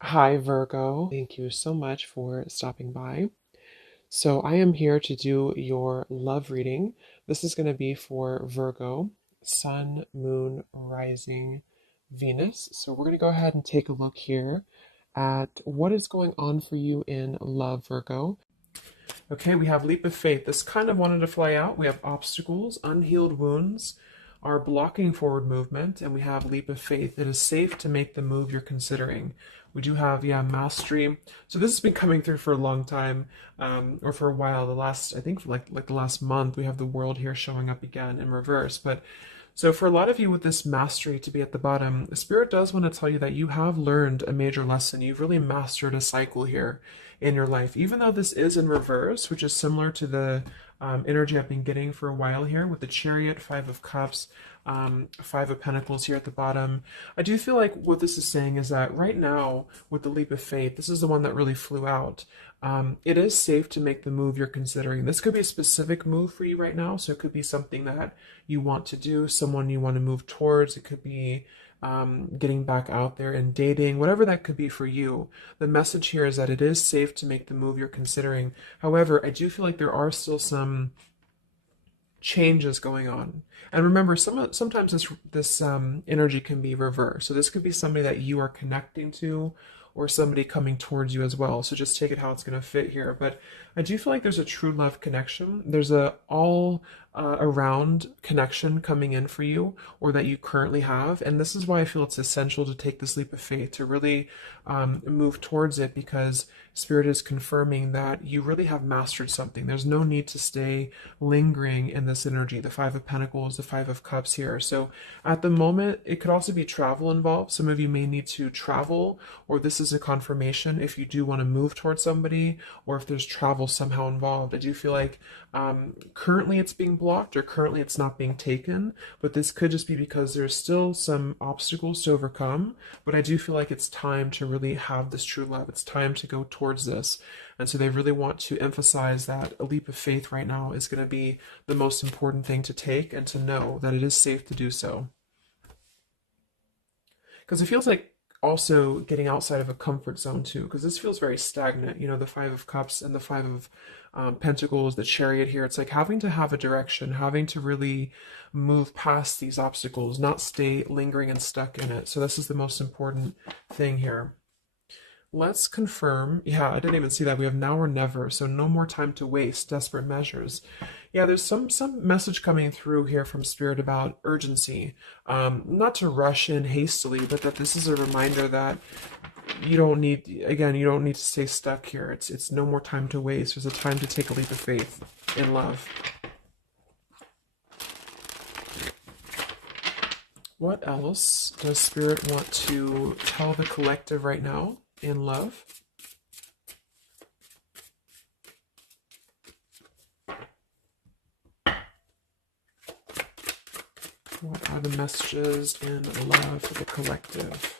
Hi, Virgo. Thank you so much for stopping by. So, I am here to do your love reading. This is going to be for Virgo, Sun, Moon, Rising, Venus. So, we're going to go ahead and take a look here at what is going on for you in love, Virgo. Okay, we have leap of faith. This kind of wanted to fly out. We have obstacles, unhealed wounds are blocking forward movement, and we have leap of faith. It is safe to make the move you're considering. We do have, yeah, mastery. So this has been coming through for a long time, or for a while. The last, I think, like the last month, we have the world here showing up again in reverse. But so for a lot of you with this mastery to be at the bottom, Spirit does want to tell you that you have learned a major lesson. You've really mastered a cycle here in your life, even though this is in reverse, which is similar to the energy I've been getting for a while here with the Chariot, Five of Cups, Five of Pentacles here at the bottom. I do feel like what this is saying is that right now, with the leap of faith, this is the one that really flew out. It is safe to make the move you're considering. This could be a specific move for you right now, so it could be something that you want to do, someone you want to move towards. It could be getting back out there and dating, whatever that could be for you. The message here is that it is safe to make the move you're considering. However, I do feel like there are still some changes going on. And remember, sometimes this energy can be reversed. So this could be somebody that you are connecting to, or somebody coming towards you as well. So just take it how it's going to fit here. But I do feel like there's a true love connection. There's a all around connection coming in for you, or that you currently have. And this is why I feel it's essential to take this leap of faith, to really move towards it, because Spirit is confirming that you really have mastered something. There's no need to stay lingering in this energy. The Five of Pentacles, the Five of Cups here. So at the moment, it could also be travel involved. Some of you may need to travel, or this is a confirmation if you do want to move towards somebody, or if there's travel somehow involved. I do feel like currently it's being blocked, or currently it's not being taken, but this could just be because there's still some obstacles to overcome. But I do feel like it's time to really have this true love. It's time to go towards this. And so they really want to emphasize that a leap of faith right now is going to be the most important thing to take, and to know that it is safe to do so. Because it feels like also getting outside of a comfort zone too, because this feels very stagnant. The Five of Cups and the Five of Pentacles, the Chariot here. It's like having to have a direction, having to really move past these obstacles, not stay lingering and stuck in it. So this is the most important thing here. Let's confirm. Yeah, I didn't even see that. We have now or never, so no more time to waste. Desperate measures. Yeah, there's some message coming through here from Spirit about urgency. Not to rush in hastily, but that this is a reminder that you don't need, again, you don't need to stay stuck here. It's no more time to waste. There's a time to take a leap of faith in love. What else does Spirit want to tell the collective right now in love? What are the messages in love for the collective?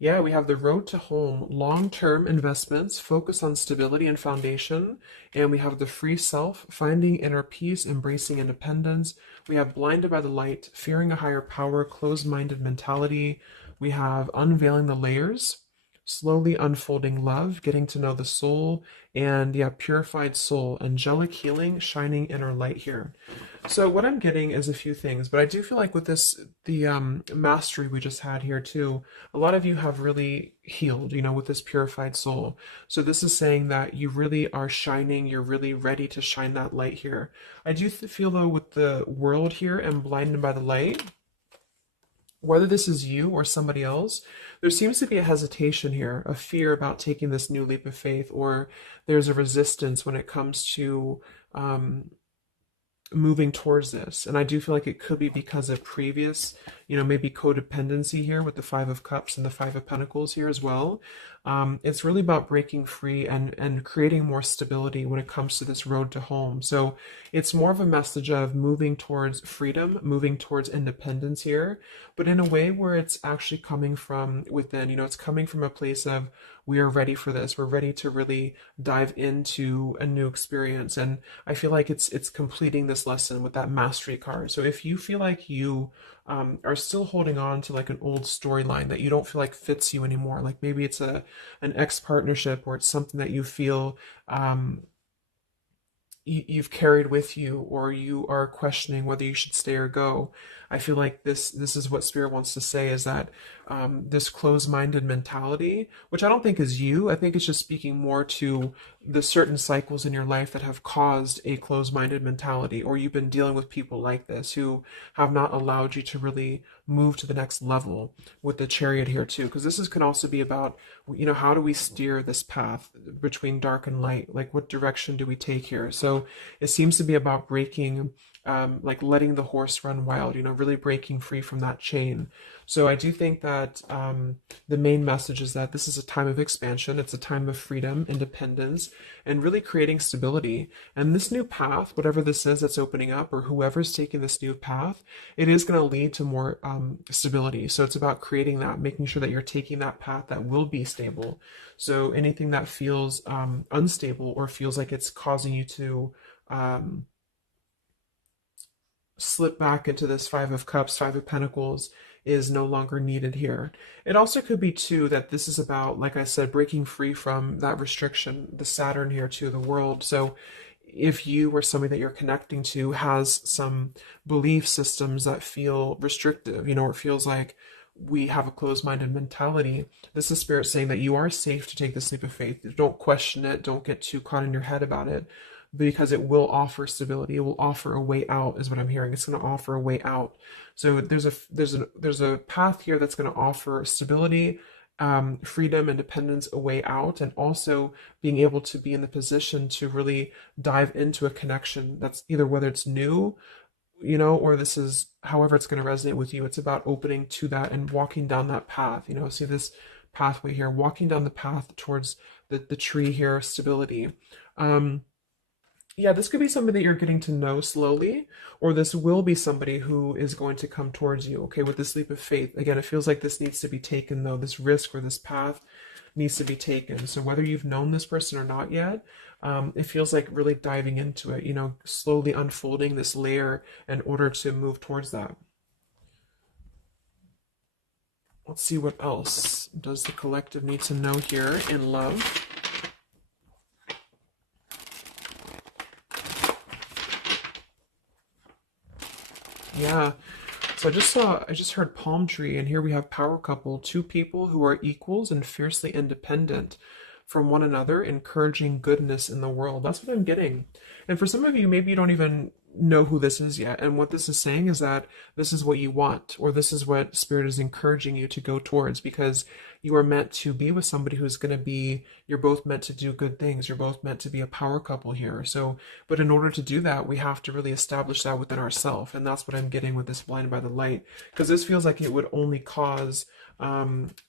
Yeah, we have the road to home, long-term investments, focus on stability and foundation. And we have the free self, finding inner peace, embracing independence. We have blinded by the light, fearing a higher power, closed-minded mentality. We have unveiling the layers, slowly unfolding love, getting to know the soul, and yeah, purified soul, angelic healing, shining inner light here. So what I'm getting is a few things, but I do feel like with this, the mastery we just had here too, a lot of you have really healed, with this purified soul. So this is saying that you really are shining, you're really ready to shine that light here. I do feel though with the world here and blinded by the light, whether this is you or somebody else, there seems to be a hesitation here, a fear about taking this new leap of faith, or there's a resistance when it comes to moving towards this. And I do feel like it could be because of previous, maybe codependency here with the Five of Cups and the Five of Pentacles here as well. It's really about breaking free and creating more stability when it comes to this road to home. So it's more of a message of moving towards freedom, moving towards independence here, but in a way where it's actually coming from within. It's coming from a place of, we are ready for this. We're ready to really dive into a new experience. And I feel like it's completing this this lesson with that mastery card. So if you feel like you are still holding on to like an old storyline that you don't feel like fits you anymore, like maybe it's an ex partnership, or it's something that you feel um, you've carried with you, or you are questioning whether you should stay or go. I feel like this is what Spirit wants to say, is that this closed-minded mentality, which I don't think is you, I think it's just speaking more to the certain cycles in your life that have caused a closed-minded mentality, or you've been dealing with people like this who have not allowed you to really move to the next level, with the Chariot here too, because this is can also be about, how do we steer this path between dark and light, like what direction do we take here. So it seems to be about breaking, like letting the horse run wild, really breaking free from that chain. So I do think that the main message is that this is a time of expansion. It's a time of freedom, independence, and really creating stability. And this new path, whatever this is that's opening up, or whoever's taking this new path, it is going to lead to more stability. So it's about creating that, making sure that you're taking that path that will be stable. So anything that feels unstable, or feels like it's causing you to slip back into this Five of Cups, Five of Pentacles, is no longer needed here. It also could be too that this is about, like I said, breaking free from that restriction, the Saturn here too, the world. So if you or somebody that you're connecting to has some belief systems that feel restrictive, or it feels like we have a closed-minded mentality, this is Spirit saying that you are safe to take this leap of faith. Don't question it. Don't get too caught in your head about it, because it will offer stability. It will offer a way out, is what I'm hearing. It's going to offer a way out. So there's a path here that's going to offer stability, freedom, independence, a way out, and also being able to be in the position to really dive into a connection that's either, whether it's new, or this is however it's going to resonate with you. It's about opening to that and walking down that path. See this pathway here, walking down the path towards the tree here, stability. Yeah, this could be somebody that you're getting to know slowly, or this will be somebody who is going to come towards you, okay, with this leap of faith. Again, it feels like this needs to be taken, though. This risk or this path needs to be taken. So whether you've known this person or not yet, it feels like really diving into it, slowly unfolding this layer in order to move towards that. Let's see, what else does the collective need to know here in love? Yeah. So I just heard palm tree, and here we have power couple, two people who are equals and fiercely independent from one another, encouraging goodness in the world. That's what I'm getting. And for some of you, maybe you don't even know who this is yet. And what this is saying is that this is what you want, or this is what Spirit is encouraging you to go towards, because you are meant to be with somebody who's going to be, you're both meant to do good things. You're both meant to be a power couple here. So, but in order to do that, we have to really establish that within ourselves. And that's what I'm getting with this blinded by the light, because this feels like it would only cause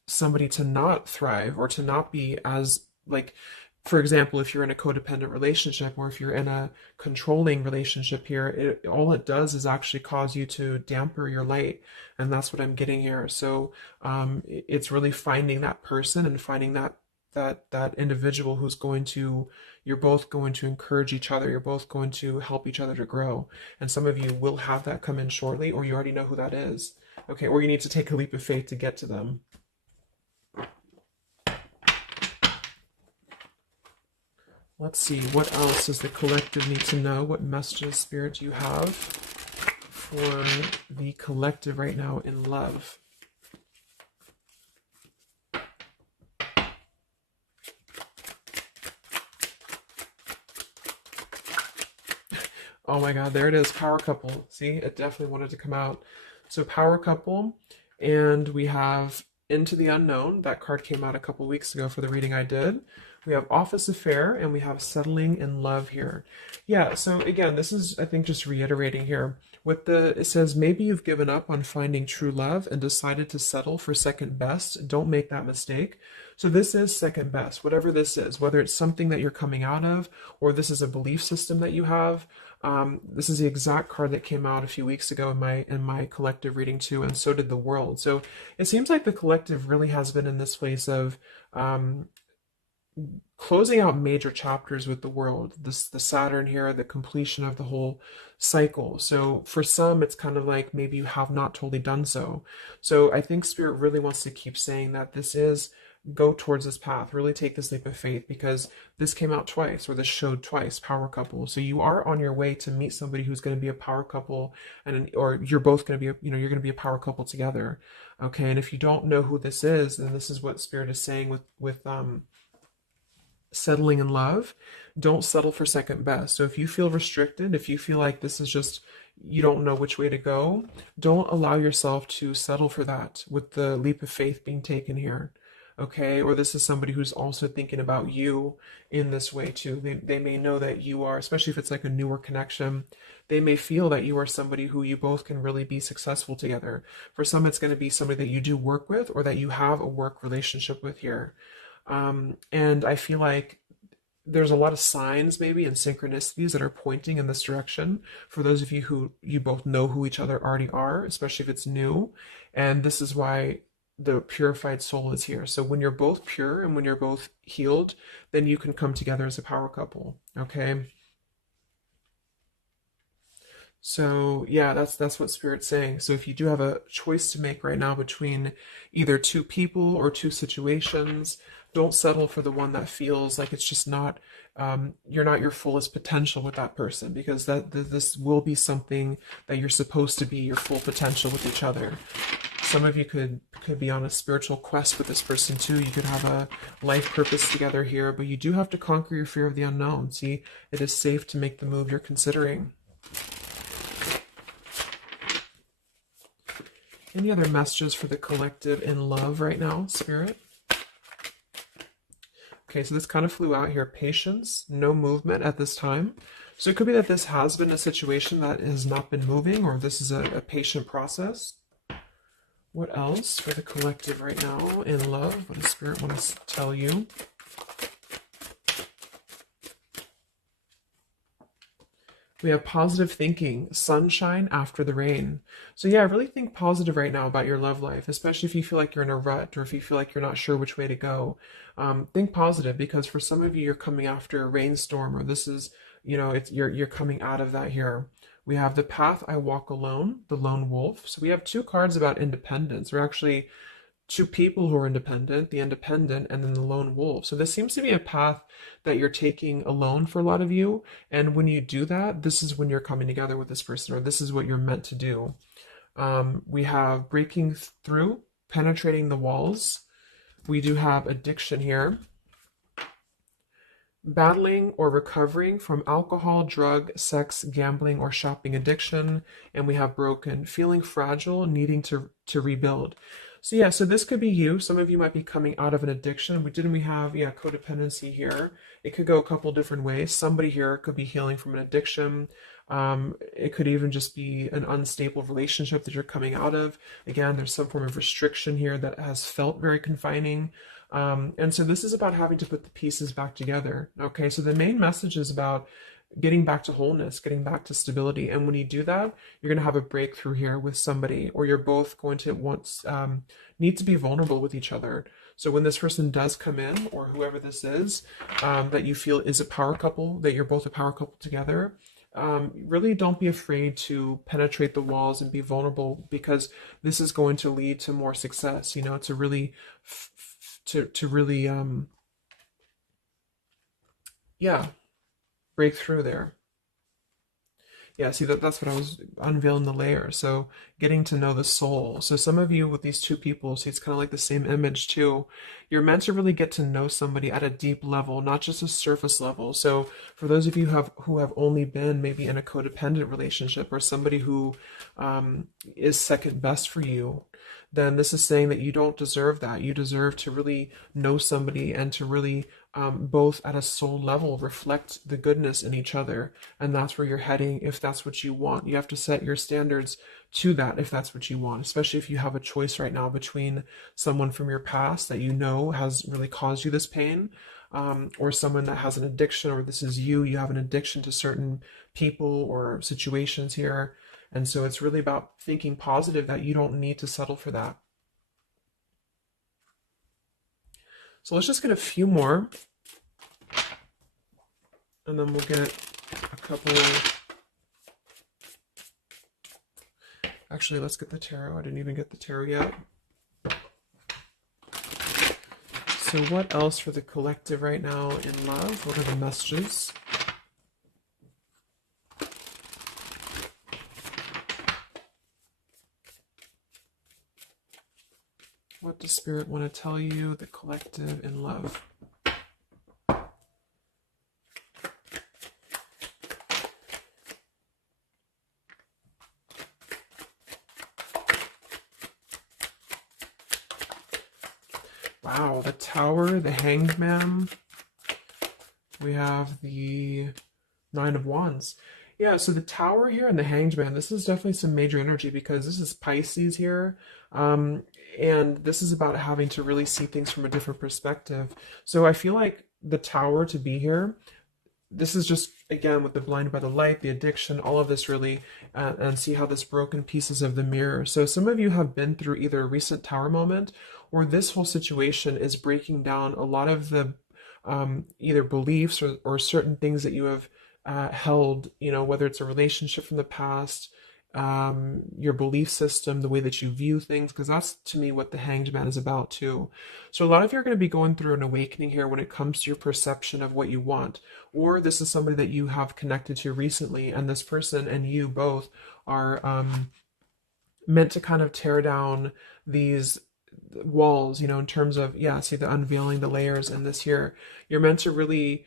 somebody to not thrive, or to not be as, like, for example, if you're in a codependent relationship, or if you're in a controlling relationship here, all it does is actually cause you to damper your light. And that's what I'm getting here. So it's really finding that person, and finding that individual who's going to, you're both going to encourage each other. You're both going to help each other to grow. And some of you will have that come in shortly, or you already know who that is. Okay, or you need to take a leap of faith to get to them. Let's see, what else does the collective need to know? What messages, Spirit, do you have for the collective right now in love? Oh my God, there it is, power couple. See, it definitely wanted to come out. So power couple, and we have Into the Unknown. That card came out a couple weeks ago for the reading I did. We have Office Affair, and we have Settling in Love here. Yeah, so again, this is, I think, just reiterating here. It says, maybe you've given up on finding true love and decided to settle for second best. Don't make that mistake. So this is second best, whatever this is, whether it's something that you're coming out of, or this is a belief system that you have. This is the exact card that came out a few weeks ago in my collective reading too, and so did the world. So it seems like the collective really has been in this place of closing out major chapters with the world. The Saturn here, the completion of the whole cycle. So for some, it's kind of like maybe you have not totally done so. So I think Spirit really wants to keep saying that this is go towards this path, really take this leap of faith, because this came out twice, or this showed twice, power couple. So you are on your way to meet somebody who's going to be a power couple, and or you're both going to be you're going to be a power couple together. Okay, and if you don't know who this is, then this is what Spirit is saying with settling in love. Don't settle for second best. So if you feel restricted, if you feel like this is just, you don't know which way to go, don't allow yourself to settle for that with the leap of faith being taken here. Okay, or this is somebody who's also thinking about you in this way too. They may know that you are, especially if it's like a newer connection, they may feel that you are somebody who you both can really be successful together. For some, it's going to be somebody that you do work with or that you have a work relationship with here. And I feel like there's a lot of signs maybe and synchronicities that are pointing in this direction for those of you who you both know who each other already are, especially if it's new. And this is why the purified soul is here. So when you're both pure and when you're both healed, then you can come together as a power couple. Okay. So yeah, that's what Spirit's saying. So if you do have a choice to make right now between either two people or two situations, don't settle for the one that feels like it's just not you're not your fullest potential with that person, because this will be something that you're supposed to be your full potential with each other. Some of you could be on a spiritual quest with this person too. You could have a life purpose together here, but you do have to conquer your fear of the unknown. See, it is safe to make the move you're considering. Any other messages for the collective in love right now, Spirit? Okay, so this kind of flew out here. Patience, no movement at this time. So it could be that this has been a situation that has not been moving, or this is a patient process. What else for the collective right now in love? What does Spirit want to tell you? We have positive thinking, sunshine after the rain. So yeah, really think positive right now about your love life, especially if you feel like you're in a rut or if you feel like you're not sure which way to go. Think positive, because for some of you, you're coming after a rainstorm, or this is, you're coming out of that here. We have the path I walk alone, the lone wolf. So we have two cards about independence. We're actually two people who are independent, the independent, and then the lone wolf. So this seems to be a path that you're taking alone for a lot of you. And when you do that, this is when you're coming together with this person, or this is what you're meant to do. We have breaking through, penetrating the walls. We do have addiction here. Battling or recovering from alcohol, drug, sex, gambling, or shopping addiction. And we have broken, feeling fragile, needing to rebuild. So yeah, so this could be you. Some of you might be coming out of an addiction. We have codependency here. It could go a couple different ways. Somebody here could be healing from an addiction. It could even just be an unstable relationship that you're coming out of. Again, there's some form of restriction here that has felt very confining. And so this is about having to put the pieces back together. Okay, so the main message is about getting back to wholeness, getting back to stability. And when you do that, you're going to have a breakthrough here with somebody, or you're both going to need to be vulnerable with each other. So when this person does come in, or whoever this is, that you feel is a power couple, that you're both a power couple together, really don't be afraid to penetrate the walls and be vulnerable, because this is going to lead to more success, to really, break through there. Yeah, see, that's what I was unveiling the layer. So getting to know the soul. So some of you with these two people, see, it's kind of like the same image too. You're meant to really get to know somebody at a deep level, not just a surface level. So for those of you who have only been maybe in a codependent relationship, or somebody who is second best for you, then this is saying that you don't deserve that. You deserve to really know somebody and to really both at a soul level reflect the goodness in each other. And that's where you're heading if that's what you want. You have to set your standards to that if that's what you want, especially if you have a choice right now between someone from your past that you know has really caused you this pain, or someone that has an addiction, or this is you have an addiction to certain people or situations here. And so it's really about thinking positive that you don't need to settle for that. So let's just get a few more And then we'll get a couple. Actually, let's get the tarot. I didn't even get the tarot yet. So what else for the collective right now in love? What are the messages? What does Spirit want to tell you, the collective in love? Wow, the Tower, the Hanged Man. We have the Nine of Wands. Yeah, so the Tower here and the Hanged Man, this is definitely some major energy because this is Pisces here. And this is about having to really see things from a different perspective. So I feel like the Tower to be here, this is just, again, with the blinded by the light, the addiction, all of this really, and see how this broken pieces of the mirror. So some of you have been through either a recent Tower moment or this whole situation is breaking down a lot of the either beliefs or certain things that you have held, you know, whether it's a relationship from the past, your belief system, the way that you view things, because that's to me what the Hanged Man is about too. So a lot of you are going to be going through an awakening here when it comes to your perception of what you want, or this is somebody that you have connected to recently, and this person and you both are meant to kind of tear down these walls, you know, in terms of, yeah, see the unveiling the layers in this here. You're meant to really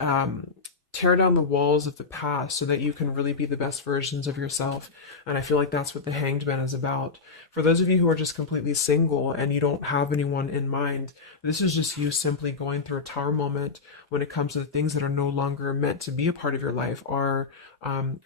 um, tear down the walls of the past so that you can really be the best versions of yourself. And I feel like that's what the Hanged Man is about. For those of you who are just completely single and you don't have anyone in mind, this is just you simply going through a Tower moment when it comes to the things that are no longer meant to be a part of your life are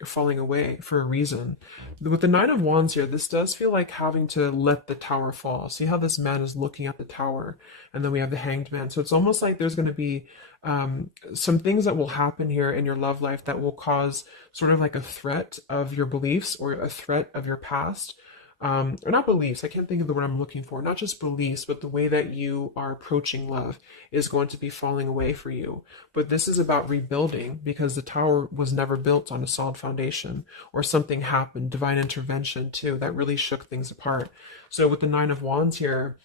falling away for a reason. With the Nine of Wands here, this does feel like having to let the Tower fall. See how this man is looking at the Tower, and then we have the Hanged Man. So it's almost like there's going to be some things that will happen here in your love life that will cause sort of like a threat of your beliefs or a threat of your past. Or not beliefs, I can't think of the word I'm looking for. Not just beliefs, but the way that you are approaching love is going to be falling away for you. But this is about rebuilding because the Tower was never built on a solid foundation, or something happened, divine intervention too, that really shook things apart. So with the Nine of Wands here,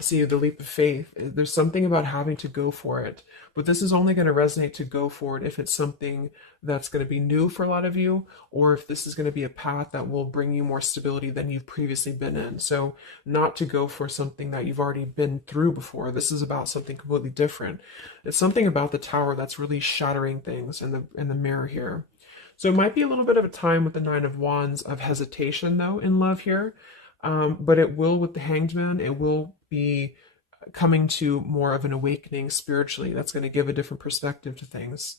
see the leap of faith, there's something about having to go for it, but this is only going to resonate to go for it if it's something that's going to be new for a lot of you, or if this is going to be a path that will bring you more stability than you've previously been in. So not to go for something that you've already been through before. This is about something completely different. It's something about the Tower that's really shattering things in the mirror here. So it might be a little bit of a time with the Nine of Wands of hesitation though in love here. But it will, with the Hanged Man, it will be coming to more of an awakening spiritually. That's going to give a different perspective to things.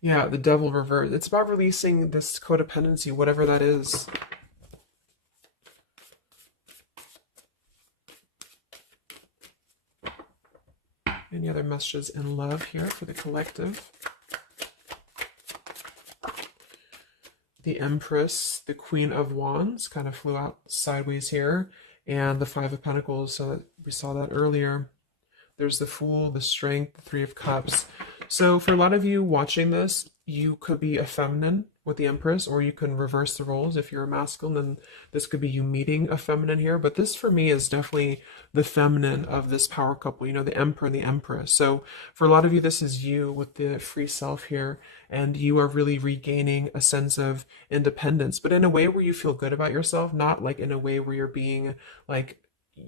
Yeah, the Devil reverse. It's about releasing this codependency, whatever that is. Any other messages in love here for the collective? The Empress, the Queen of Wands, kind of flew out sideways here, and the Five of Pentacles, so we saw that earlier. There's the Fool, the Strength, the Three of Cups. So for a lot of you watching this, you could be a feminine with the Empress, or you can reverse the roles. If you're a masculine, then this could be you meeting a feminine here. But this for me is definitely the feminine of this power couple, you know, the Emperor and the Empress. So for a lot of you, this is you with the free self here, and you are really regaining a sense of independence, but in a way where you feel good about yourself, not like in a way where you're being like,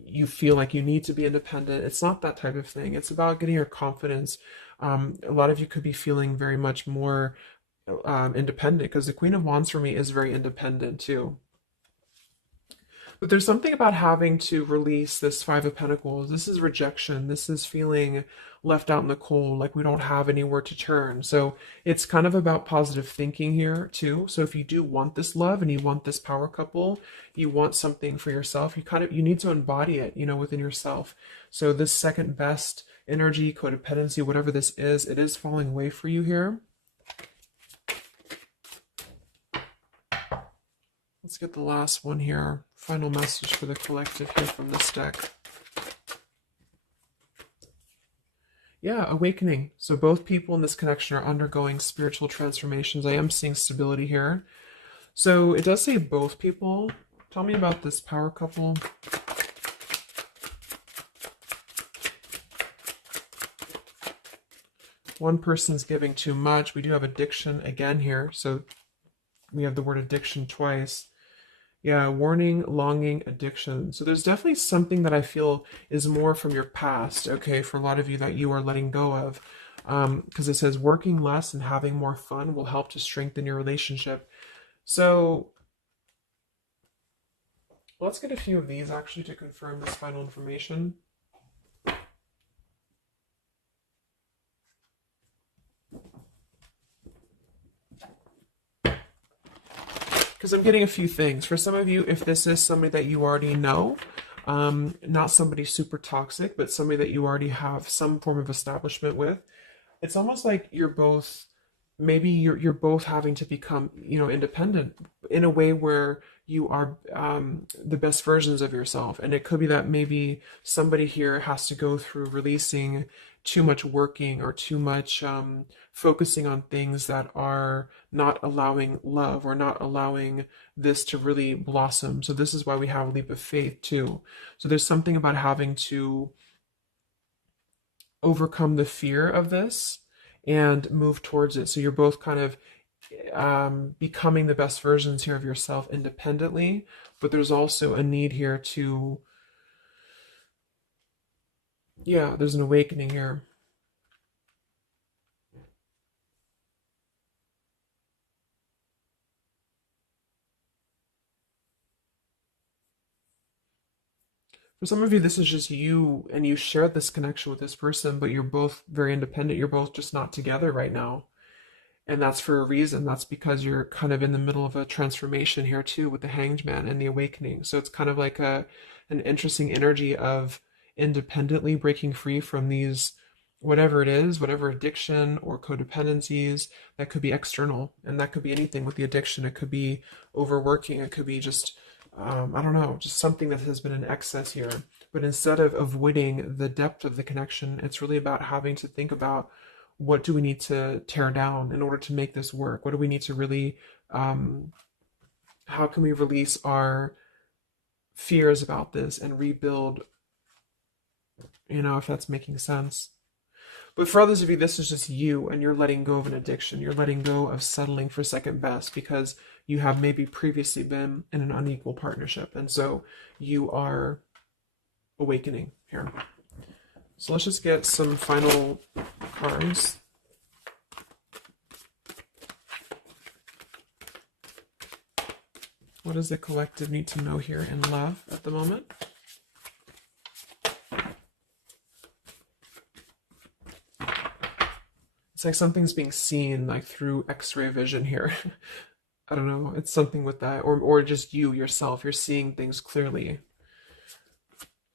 you feel like you need to be independent. It's not that type of thing. It's about getting your confidence. A lot of you could be feeling very much more independent, because the Queen of Wands for me is very independent too. But there's something about having to release this Five of Pentacles. This is rejection. This is feeling left out in the cold, like we don't have anywhere to turn. So it's kind of about positive thinking here too. So if you do want this love and you want this power couple, you want something for yourself, you need to embody it, you know, within yourself. So this second best energy, codependency, whatever this is, it is falling away for you here. Let's get the last one here. Final message for the collective here from this deck. Yeah, awakening. So both people in this connection are undergoing spiritual transformations. I am seeing stability here. So it does say both people. Tell me about this power couple. One person's giving too much. We do have addiction again here. So we have the word addiction twice. Yeah, warning, longing, addiction. So there's definitely something that I feel is more from your past, okay, for a lot of you that you are letting go of. Because it says working less and having more fun will help to strengthen your relationship. So let's get a few of these actually to confirm this final information. Because I'm getting a few things. For some of you, if this is somebody that you already know, not somebody super toxic, but somebody that you already have some form of establishment with, it's almost like you're both, maybe you're both having to become, independent in a way where you are the best versions of yourself. And it could be that maybe somebody here has to go through releasing too much working or too much focusing on things that are not allowing love or not allowing this to really blossom. So this is why we have a leap of faith too. So there's something about having to overcome the fear of this and move towards it. So you're both kind of becoming the best versions here of yourself independently, but there's also a need here to, yeah, there's an awakening here. For some of you, this is just you and you share this connection with this person, but you're both very independent. You're both just not together right now. And that's for a reason. That's because you're kind of in the middle of a transformation here too with the Hanged Man and the awakening. So it's kind of like an interesting energy of independently breaking free from these whatever it is, whatever addiction or codependencies that could be external. And that could be anything with the addiction. It could be overworking. It could be just I don't know, just something that has been in excess here. But instead of avoiding the depth of the connection, it's really about having to think about what do we need to tear down in order to make this work? What do we need to really, how can we release our fears about this and rebuild, if that's making sense? But for others of you, this is just you and you're letting go of an addiction. You're letting go of settling for second best because you have maybe previously been in an unequal partnership. And so you are awakening here. So let's just get some final cards. What does the collective need to know here in love at the moment? It's like something's being seen like through X-ray vision here. I don't know. It's something with that, or just you yourself. You're seeing things clearly.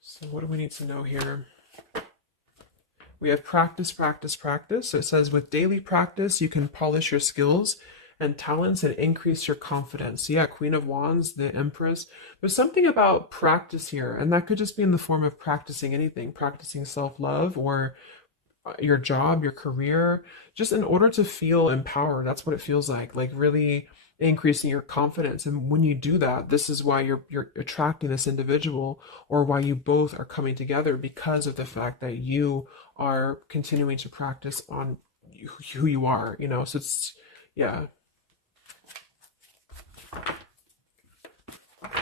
So what do we need to know here? We have practice, practice, practice. So it says with daily practice, you can polish your skills and talents and increase your confidence. So yeah, Queen of Wands, the Empress. There's something about practice here, and that could just be in the form of practicing anything, practicing self-love or your job, your career, just in order to feel empowered. That's what it feels like really increasing your confidence. And when you do that, this is why you're attracting this individual, or why you both are coming together, because of the fact that you are continuing to practice on who you are, so it's, yeah.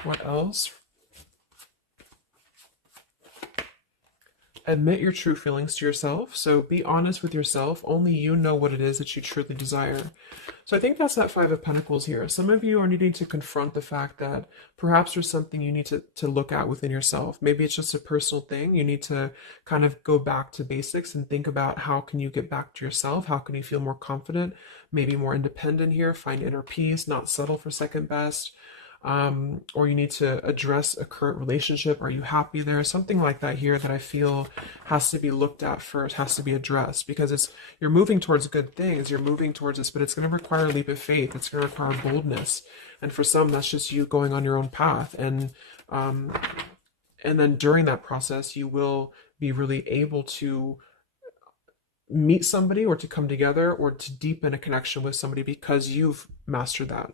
What else? Admit your true feelings to yourself. So be honest with yourself. Only you know what it is that you truly desire. So I think that's that Five of Pentacles here. Some of you are needing to confront the fact that perhaps there's something you need to look at within yourself. Maybe it's just a personal thing. You need to kind of go back to basics and think about how can you get back to yourself? How can you feel more confident, maybe more independent here, find inner peace, not settle for second best. Or you need to address a current relationship. Are you happy there? Something like that here that I feel has to be looked at first, has to be addressed, because you're moving towards good things, you're moving towards this, but it's going to require a leap of faith. It's going to require boldness. And for some, that's just you going on your own path. And then during that process, you will be really able to meet somebody or to come together or to deepen a connection with somebody because you've mastered that.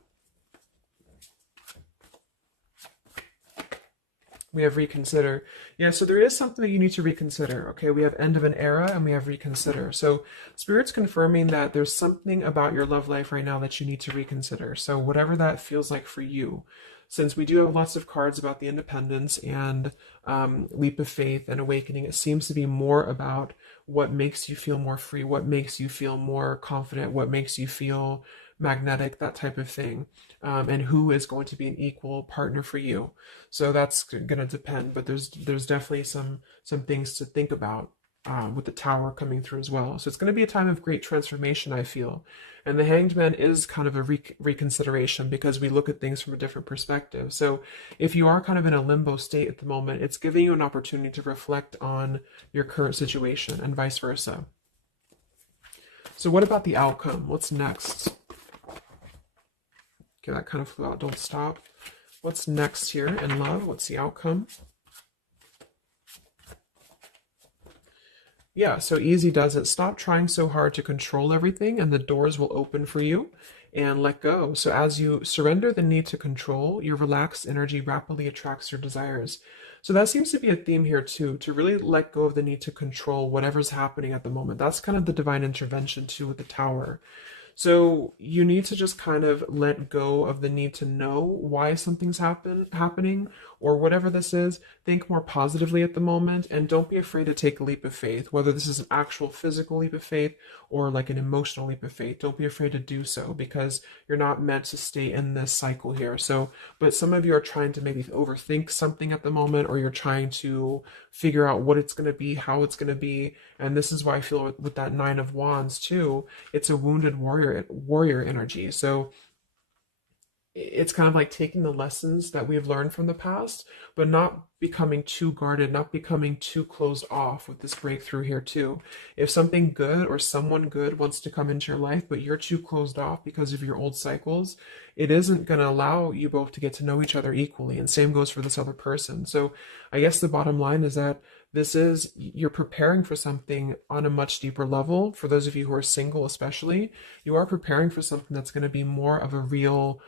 We have reconsider. Yeah, so there is something that you need to reconsider. Okay, we have end of an era and we have reconsider. So Spirit's confirming that there's something about your love life right now that you need to reconsider. So whatever that feels like for you. Since we do have lots of cards about the independence and leap of faith and awakening, it seems to be more about what makes you feel more free, what makes you feel more confident, what makes you feel magnetic, that type of thing, and who is going to be an equal partner for you. So that's going to depend, but there's definitely some things to think about with the Tower coming through as well. So it's going to be a time of great transformation, I feel. And the Hanged Man is kind of a reconsideration because we look at things from a different perspective. So if you are kind of in a limbo state at the moment, it's giving you an opportunity to reflect on your current situation and vice versa. So what about the outcome? What's next? Okay, that kind of flew out. Don't stop. What's next here in love? What's the outcome? Yeah, so easy does it. Stop trying so hard to control everything and the doors will open for you, and let go. So as you surrender the need to control, your relaxed energy rapidly attracts your desires. So that seems to be a theme here too, to really let go of the need to control whatever's happening at the moment. That's kind of the divine intervention too with the Tower. So you need to just kind of let go of the need to know why something's happening or whatever this is. Think more positively at the moment and don't be afraid to take a leap of faith, whether this is an actual physical leap of faith or like an emotional leap of faith. Don't be afraid to do so because you're not meant to stay in this cycle here. So, but some of you are trying to maybe overthink something at the moment, or you're trying to figure out what it's going to be, how it's going to be. And this is why I feel with that Nine of Wands too, it's a wounded warrior energy. So it's kind of like taking the lessons that we've learned from the past, but not becoming too guarded, not becoming too closed off with this breakthrough here too. If something good or someone good wants to come into your life, but you're too closed off because of your old cycles, it isn't going to allow you both to get to know each other equally. And same goes for this other person. So I guess the bottom line is that you're preparing for something on a much deeper level. For those of you who are single, especially, you are preparing for something that's going to be more of a real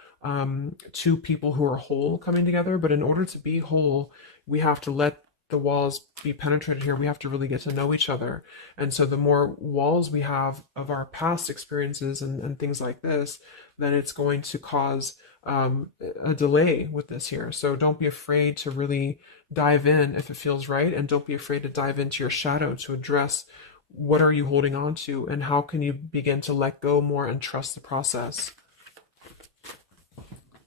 two people who are whole coming together. But in order to be whole, we have to let the walls be penetrated here. We have to really get to know each other. And so the more walls we have of our past experiences and things like this, then it's going to cause a delay with this here. So don't be afraid to really dive in if it feels right. And don't be afraid to dive into your shadow to address what are you holding on to and how can you begin to let go more and trust the process.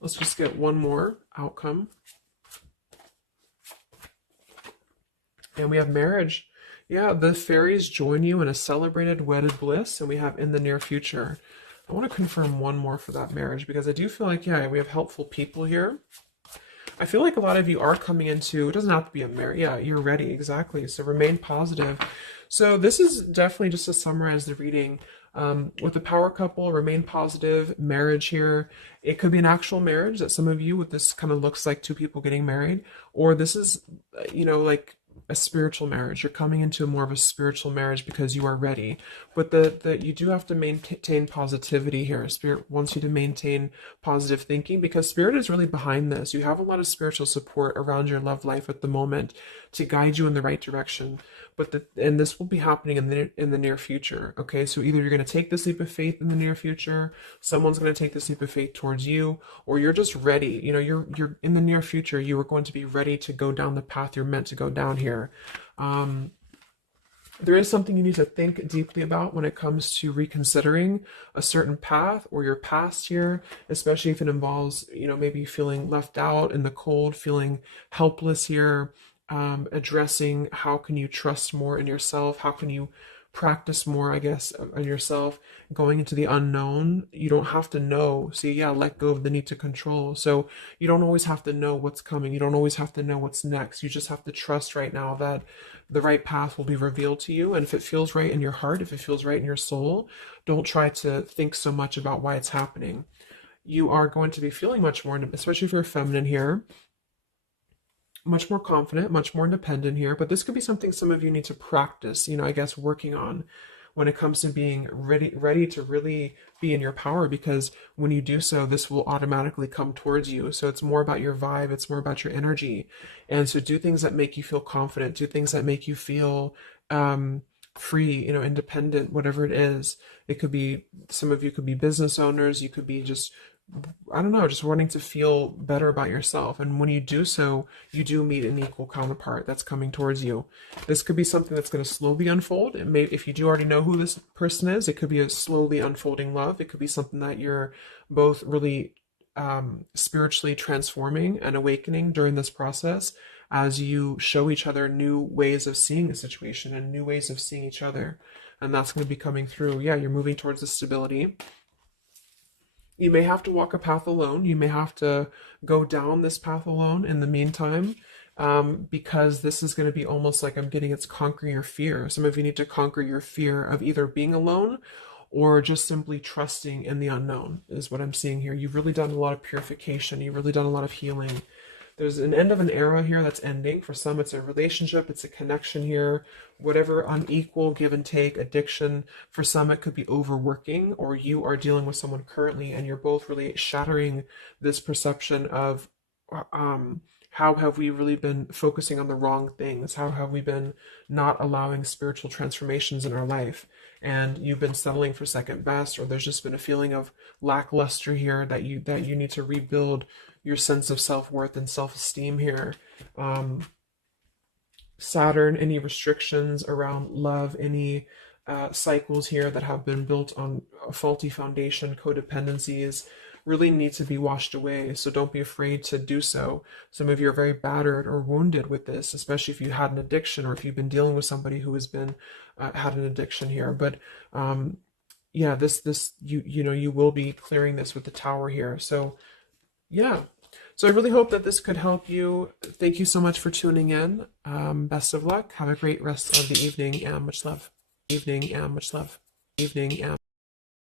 Let's just get one more outcome. And we have marriage. Yeah, the fairies join you in a celebrated wedded bliss, and we have in the near future. I want to confirm one more for that marriage because I do feel like, yeah, we have helpful people here. I feel like a lot of you are coming into, it doesn't have to be a marriage. Yeah, you're ready. Exactly. So remain positive. So this is definitely just to summarize the reading. With the power couple, remain positive, marriage here. It could be an actual marriage that some of you with this kind of looks like two people getting married, or this is, like a spiritual marriage. You're coming into more of a spiritual marriage because you are ready. But you do have to maintain positivity here. Spirit wants you to maintain positive thinking because Spirit is really behind this. You have a lot of spiritual support around your love life at the moment to guide you in the right direction. And this will be happening in the near future. Okay, so either you're going to take this leap of faith in the near future, someone's going to take this leap of faith towards you, or you're just ready. You're in the near future. You are going to be ready to go down the path you're meant to go down here. There is something you need to think deeply about when it comes to reconsidering a certain path or your past here, especially if it involves, maybe feeling left out in the cold, feeling helpless here. Addressing how can you trust more in yourself, how can you practice more, I guess, on yourself, going into the unknown. You don't have to know. See, yeah, let go of the need to control. So you don't always have to know what's coming. You don't always have to know what's next. You just have to trust right now that the right path will be revealed to you. And if it feels right in your heart, if it feels right in your soul, don't try to think so much about why it's happening. You are going to be feeling much more, especially if you're feminine here, much more confident, much more independent here, but this could be something some of you need to practice, I guess, working on. when it comes to being ready to really be in your power, because when you do so, this will automatically come towards you. So it's more about your vibe, it's more about your energy. And so do things that make you feel confident, do things that make you feel free, independent, whatever it is. It could be, some of you could be business owners, you could be just, I don't know, just wanting to feel better about yourself. And when you do so, you do meet an equal counterpart that's coming towards you. This could be something that's going to slowly unfold. It may, if you do already know who this person is, it could be a slowly unfolding love. It could be something that you're both really spiritually transforming and awakening during this process, as you show each other new ways of seeing a situation and new ways of seeing each other. And that's going to be coming through. Yeah, you're moving towards the stability. You may have to walk a path alone. You may have to go down this path alone in the meantime, because this is going to be almost like, I'm getting, it's conquering your fear. Some of you need to conquer your fear of either being alone or just simply trusting in the unknown, is what I'm seeing here. You've really done a lot of purification. You've really done a lot of healing. There's an end of an era here that's ending. For some, it's a relationship, it's a connection here, whatever unequal give and take, addiction. For some, it could be overworking, or you are dealing with someone currently and you're both really shattering this perception of how have we really been focusing on the wrong things? How have we been not allowing spiritual transformations in our life? And you've been settling for second best, or there's just been a feeling of lackluster here that you need to rebuild your sense of self-worth and self-esteem here. Saturn, any restrictions around love, any cycles here that have been built on a faulty foundation, codependencies, really need to be washed away. So don't be afraid to do so. Some of you are very battered or wounded with this, especially if you had an addiction, or if you've been dealing with somebody who has been had an addiction here. But yeah, you will be clearing this with the Tower here. So yeah. So I really hope that this could help you. Thank you so much for tuning in. Best of luck. Have a great rest of the evening, and much love. Evening, and much love. Evening, and